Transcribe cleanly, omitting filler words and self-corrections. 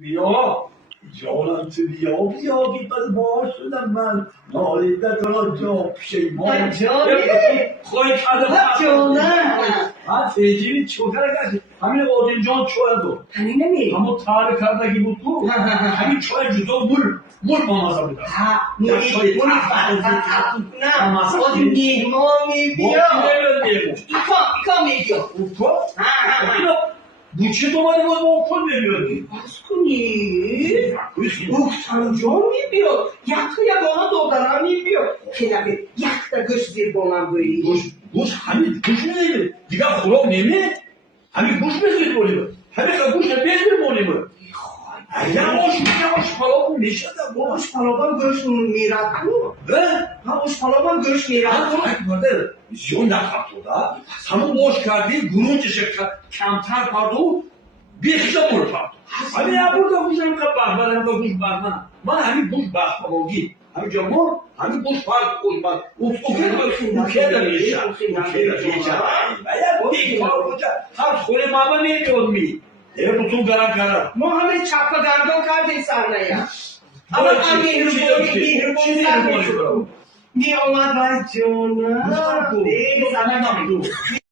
بیا جانم تو بیا بی باش شدم من نالیده را جا پشیمان خواهی کرده جانم من فیجیوی چوکر گشت همین آدم جان چوه دو همون تاره کردگی بود تو همین چوه جدا مول مامازه بودم مولی نه آدم نیمامی بیا ایکا میگو تو؟ اینو بوچه دومده بود با کن نمیادی بس کنی گفتم جان میبیا یک آنها دادرم میبیا که نبی یک تا گوش زیر با من بایی گوش همین گوش نمیده دیگه خوراب نمیده همین گوش بزید بولیم همین که گوش بزید بولیم یواش پالا میشه ده باش پالابان گوش میرد کو باش پالابان گوش میرد کو زیون نخواهد دا همون باش کردی گروهش کمتر پردو بیخشا برو پردو همین برده گوشم که بخبرم که گوش بخمن من همین گوش بخمانگی همین جمعه همین گوش فرد گوش بخمن اوکه دمیشه هر خونه ماما نمیاد می یه بطون گرم ما همه چپا گردان کردیم سرنه اما همین مهربانی سر میشد می آمد و جانم